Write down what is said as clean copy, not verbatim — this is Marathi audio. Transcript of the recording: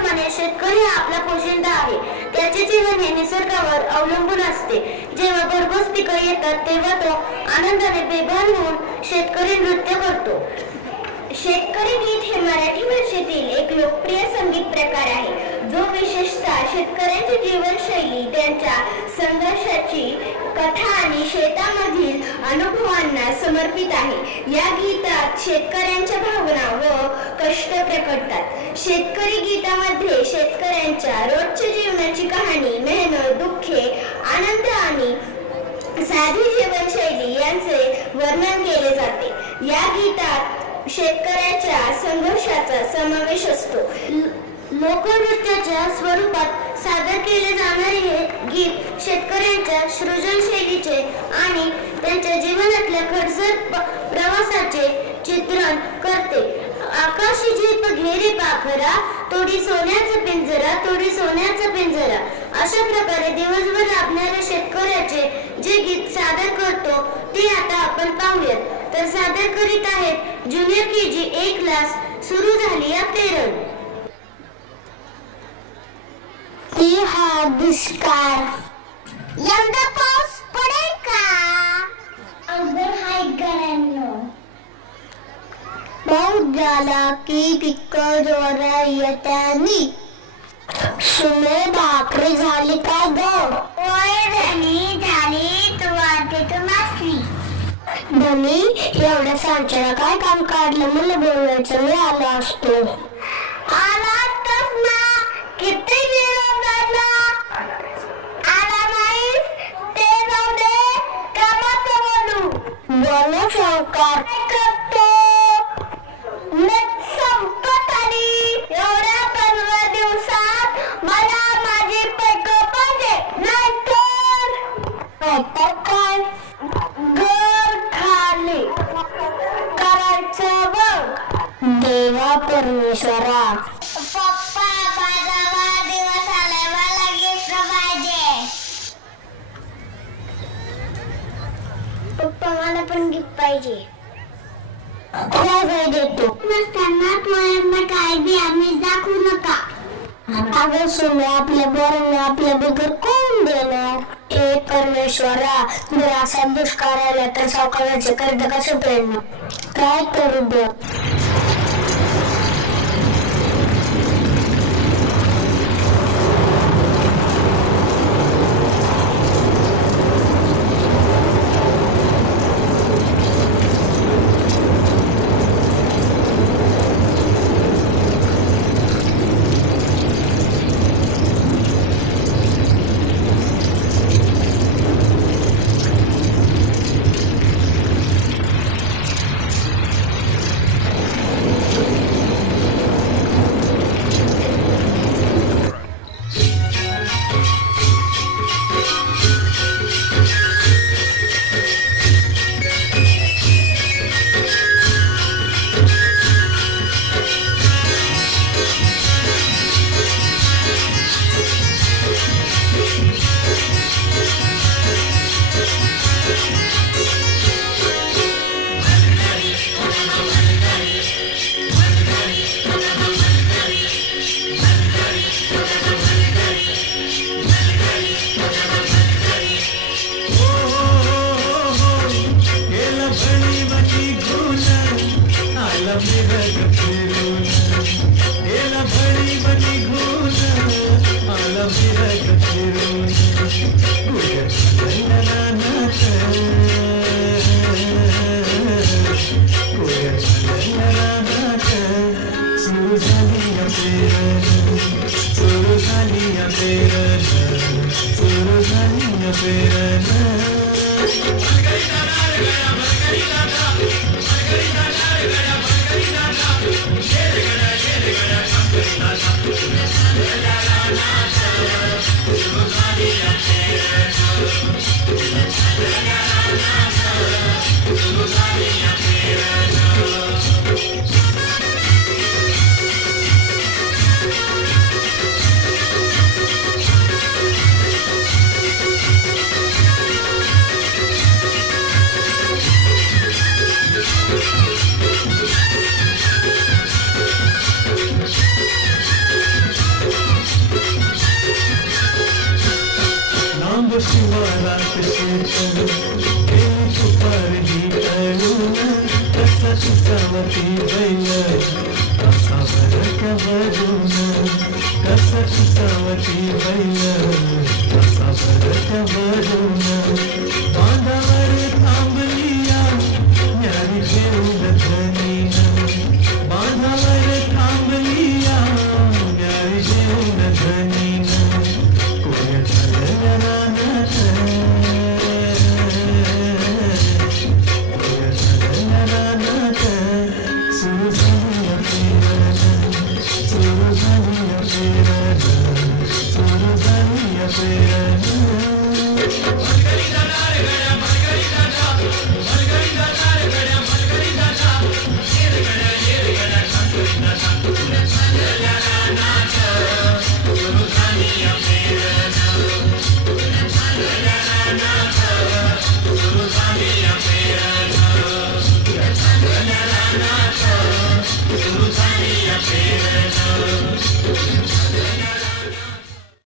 त्याचप्रमाणे शेतकरी हा आपला पोशिंदा आहे. त्याचे जीवन हे निसर्गावर अवलंबून असते. जेव्हा भरघोस पिकं येतात तेव्हा तो आनंदाने बेभान होऊन शेतकरी नृत्य करतो. शेतकरी गीत हे मराठी भाषेतील एक लोकप्रिय संगीत प्रकार आहे, जो विशेषतः शेतकऱ्यांची जीवनशैली, त्यांच्या संघर्षाची कथा आणि शेतामधील अनुभवांना समर्पित आहे. या गीतात शेतकऱ्यांच्या भावना व कष्ट प्रकटतात. शेतकरी गीतामध्ये शेतकऱ्यांच्या रोजच्या जीवनाची कहाणी, मेहनत, दुःखे, आनंद आणि साधी जीवनशैली यांचे वर्णन केले जाते. या गीतात शेतकऱ्याच्या संघर्षाचा समावेश असतो. लोकनृत्याच्या स्वरूपात सादर केले जाणारे हे गीत शेतकऱ्यांच्या सृजनशैलीचे आणि त्यांच्या जीवनातल्या खडतर प्रवासाचे चित्रण करते. आकाशी झेप घेरे पाखरा, तोडी सोन्याचा पिंजरा, तोडी सोन्याचा पिंजरा, अशा प्रकारे दिवसभर राबणाऱ्या शेतकऱ्याचे जे गीत सादर करतो ते आता आपण पाहूयात. तर सादर करीत आहेत ज्युनियर KG A क्लास. सुरू झाली या प्रेरण. हा दुष्काळ यंदा पाऊस पडेल का? अवघड हाय घरांनो. पाऊस झाला की पिकं जोरात येतानी. सुने भाकरी झाली का ग? होय धनी झाली, तू वाटते तू मासली. धनी एवढ्या सांच्याला काय काम काढलं? मला बोलवायचं मी आलो असतो. आला असतोस ना, किती विरोध झाला. आला नाहीस ते जाऊ दे, कामाचं बोलू. बोलू सावकार. करतो संपत आली. एवढ्या 15 दिवसात मला माझी पैक पाहिजे, नाहीतर काय घर खाली करायचं बघ. देवा परमेश्वरा. पप्पा माझा वाढदिवस आलाय, मला गिफ्ट पाहिजे. पप्पा मला पण गिफ्ट पाहिजे. काय पाहिजे तू? नसताना पोरांना काय बी आम्ही दाखवू नका. अगं सोने, आपल्या पोरांना आपल्या बिगर कोण देणार? हे परमेश्वरा, जर असा दुष्काळ आला तर सावकाराचे कर्ज कसं फेडणार? काय करू दे? शिवारात शीतल केली तुपारही तळून कसा सुसावती बैल कसा भरक्या वरून कसा सुसावती बैल कसा भरक्या वरून बांधावर थांबलिया न्यारी घेऊन धनीनं बांधावर थांबलिया न्यारी घेऊन धनीनं कोण्या झाल्या रानात कोण्या झाल्या रानात सुरू झाली पेरण सुरू झाली पेरण सुरू झाली पेरण